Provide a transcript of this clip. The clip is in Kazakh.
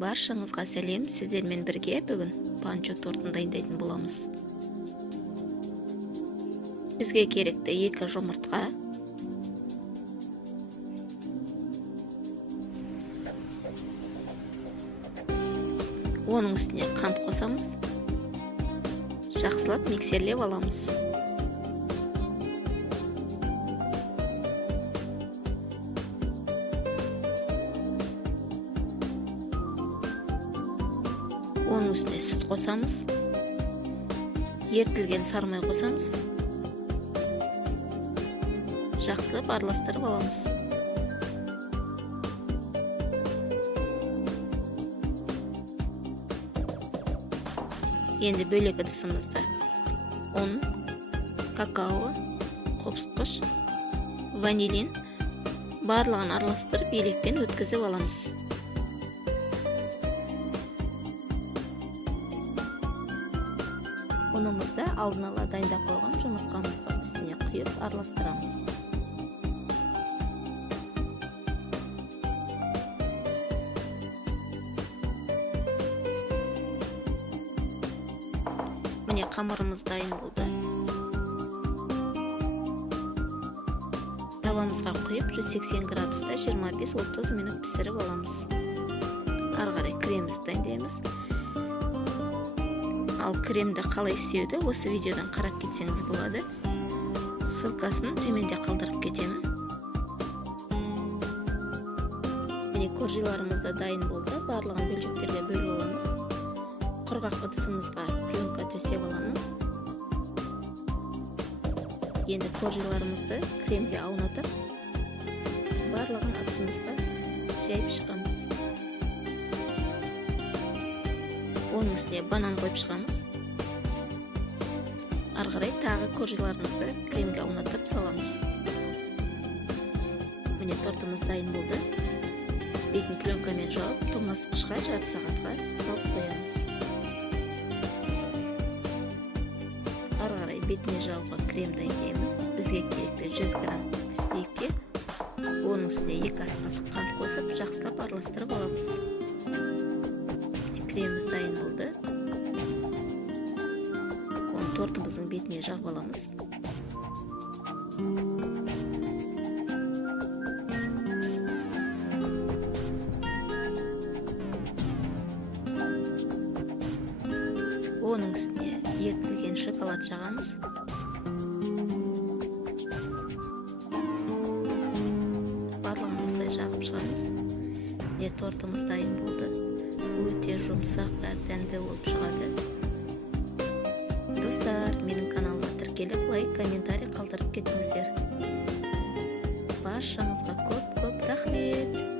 Баршаңызға сәлем, сіздермен бірге бүгін панчо тортын дайындайтын боламыз. Бізге керекті 2 жұмыртқа, оның үстіне қант қосамыз, жақсылап миксерлеп аламыз. Оның үстіне сүт қосамыз, ертілген сарымай қосамыз, жақсылап араластырып аламыз. Енді бөлек ыдысымызда ұн, какао, қопсытқыш, ванилин барлығын араластырып електен өткізіп аламыз. Ұнымызды алдын ала дайындап қойған жұмыртқамызға үстіне құйып араластырамыз. Міне қамырымыз дайын болды. Табамызға құйып 180 градуста 25-30 минут пісіріп аламыз. Ары қарай кремімізді дайындаймыз. Ал кремді қалай істеуді осы видеодан қарап кетсеңіз болады. Ссылкасын төменде қалдырып кетемін. Міне коржиларымыз да дайын болды. Барлығын бөлшектерге бөліп аламыз. Құрғақ ыдысымызға пленка төсеп аламыз. Енді коржиларымызды кремге аунатып, барлығын ыдысымызға жайып шығамыз. Оның үстіне банан қойып шығамыз. Ары қарай тағы коржиларымызды кремге аунатып саламыз. Міне тортымыз дайын болды. Бетін пленкамен жауып, тоңазытқышқа жарты сағатқа салып қоямыз. Ары қарай бетіне жауға крем дайындаймыз. Бізге керекті 100 грамм сливке. Оның үстіне 2 ас қасық қант қосып, жақсылап араластырып аламыз. Креміміз дайын болды. Оны тортымыздың бетіне жағып аламыз. Оның үстіне ертілген шоколад жағамыз. Барлығын осылай жағып шығамыз. Тортымыз дайын болды. Өте жұмсақ та дәмді болып шығады. Достар, менің каналыма тіркеліп, лайк, комментарий қалдырып кетіңіздер. Баршаңызға көп рахмет.